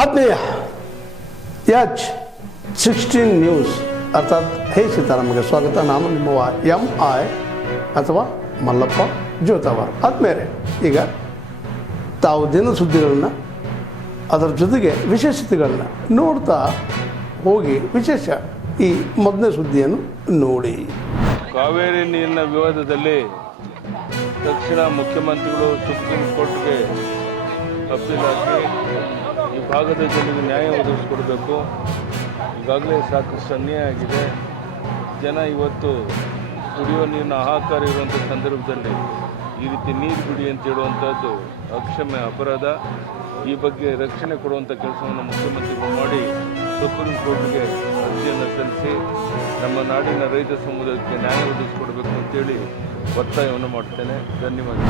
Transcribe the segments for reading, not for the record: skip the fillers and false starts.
ಆತ್ಮೀಯ H16 news ಅರ್ಥಾತ್ ಹೇ ಸೀತಾರಾಮಗೆ ಸ್ವಾಗತ. ನಾನು ನಿಮ್ಮವ MI ಅಥವಾ ಮಲ್ಲಪ್ಪ ಜೋತಾವರ್. ಆದ್ಮೇಲೆ ಈಗ ತಾವು ದಿನ ಸುದ್ದಿಗಳನ್ನ ಅದರ ಜೊತೆಗೆ ವಿಶೇಷತೆಗಳನ್ನ ನೋಡ್ತಾ ಹೋಗಿ ವಿಶೇಷ ಈ ಮೊದಲನೇ ಸುದ್ದಿಯನ್ನು ನೋಡಿ. ಕಾವೇರಿ ನೀರಿನ ವಿವಾದದಲ್ಲಿ ತಕ್ಷಣ ಮುಖ್ಯಮಂತ್ರಿಗಳು ಸುಪ್ರೀಂ ಕೋರ್ಟ್ಗೆ ಅಪೀಲ್ ಹಾಕಿ ಈ ಭಾಗದ ಜನರಿಗೆ ನ್ಯಾಯ ಒದಗಿಸ್ಕೊಡ್ಬೇಕು. ಈಗಾಗಲೇ ಸಾಕಷ್ಟು ಅನ್ಯಾಯ ಆಗಿದೆ. ಜನ ಇವತ್ತು ಕುಡಿಯುವ ನೀರಿನ ಹಾಹಾಕಾರ ಇರುವಂಥ ಸಂದರ್ಭದಲ್ಲಿ ಈ ರೀತಿ ನೀರು ಬಿಡಿ ಅಂತ ಹೇಳುವಂಥದ್ದು ಅಕ್ಷಮ್ಯ ಅಪರಾಧ. ಈ ಬಗ್ಗೆ ರಕ್ಷಣೆ ಕೊಡುವಂಥ ಕೆಲಸವನ್ನು ಮುಖ್ಯಮಂತ್ರಿಗಳು ಮಾಡಿ ಸುಪ್ರೀಂ ಕೋರ್ಟ್ಗೆ ಅರ್ಜಿಯನ್ನು ಸಲ್ಲಿಸಿ ನಮ್ಮ ನಾಡಿನ ರೈತ ಸಮುದಾಯಕ್ಕೆ ನ್ಯಾಯ ಒದಗಿಸ್ಕೊಡ್ಬೇಕು ಅಂತೇಳಿ ಒತ್ತಾಯವನ್ನು ಮಾಡ್ತೇನೆ. ಧನ್ಯವಾದ.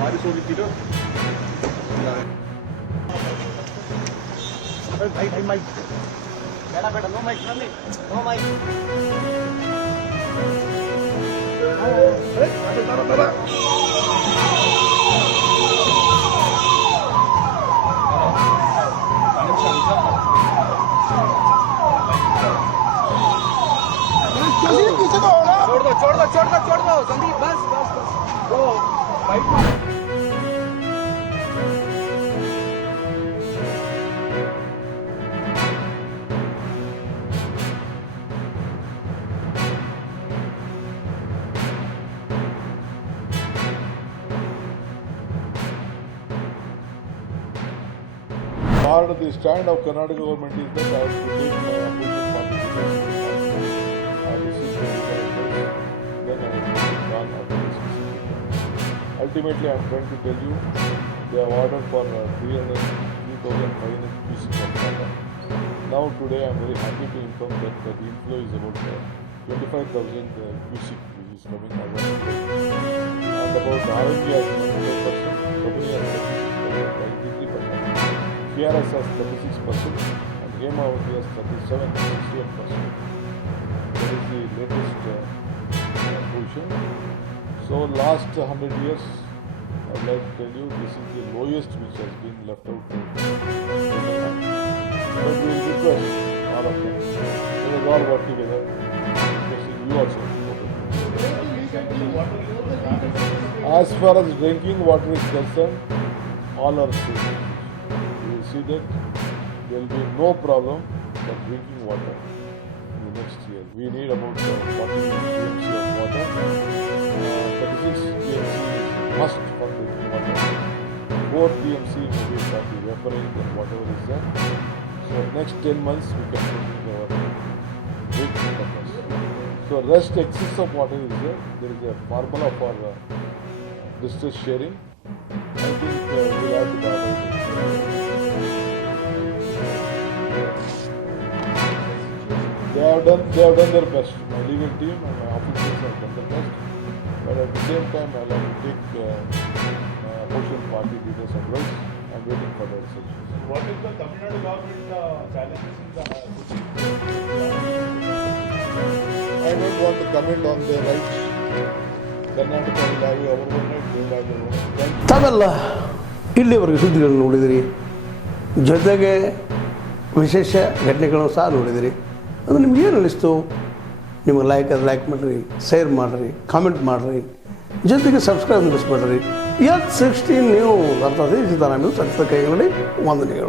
बारिश हो रही थी ना माइक माइक बेटा बेटा नो माइक नो माइक अरे दादा दादा संदीप पीछे तो होगा छोड़ दो छोड़ दो छोड़ दो छोड़ दो संदीप बस बस बस वो bike Part of the stand of Karnataka government is that I have to take my opposition participation. This is very correct. Then I have gone after this. Ultimately, I am trying to tell you, they have ordered for 3,500 pieces of water. Now today, I am very happy to inform that the inflow is about 25,000 cubic, which is coming as of today. And about RNG has 100%, Kabuni has 33%. KRS has 36% and Hemavati has 37.68%. That is the latest position. So last 100 years, I would like to tell you, this is the lowest which has been left out. But we will request all of them. Let us all work together. You also. As far as drinking water is concerned, all are safe. See that there will be no problem for drinking water in the next year. We need about 40 TMC of water. 36 TMC is must for drinking water. 4 TMC maybe for the evaporate and whatever is there. So next 10 months we can drink our drinking purpose. So rest excess of water is there. There is a formula for distress sharing. I think we will have to buy it. They have done their best. My legal team and my officers have done their best. But at the same time, I will have to take opposition party leaders' advice. I am waiting for their decisions. What is the Tamil Nadu government challenges in the I don't want to comment on their rights. Karnataka will have our own rights. They will have their own rights. ತಾವೆಲ್ಲ ಇಲ್ಲಿವರೆಗೆ ಸುದ್ದಿಗಳನ್ನು ನೋಡಿದಿರಿ, ಜೊತೆಗೆ ವಿಶೇಷ ಘಟನೆಗಳನ್ನು ಸಹ ನೋಡಿದಿರಿ. ಅದು ನಿಮ್ಗೆ ಏನು ಅನ್ನಿಸ್ತು? ನಿಮಗೆ ಲೈಕ್ ಮಾಡಿರಿ, ಶೇರ್ ಮಾಡಿರಿ, ಕಾಮೆಂಟ್ ಮಾಡಿರಿ. ಜೊತೆಗೆ ಸಬ್ಸ್ಕ್ರೈಬ್ ನಿಲ್ಲಿಸ್ಬೇಡ್ರಿ. H16 ನ್ಯೂಸ್ ಅರ್ಥಾತ್ ಸಿದ್ದರಾಮಯ್ಯ ಸತ್ಯದ ಕೈಗನ್ನಡಿ ವಂದನೆಗಳು.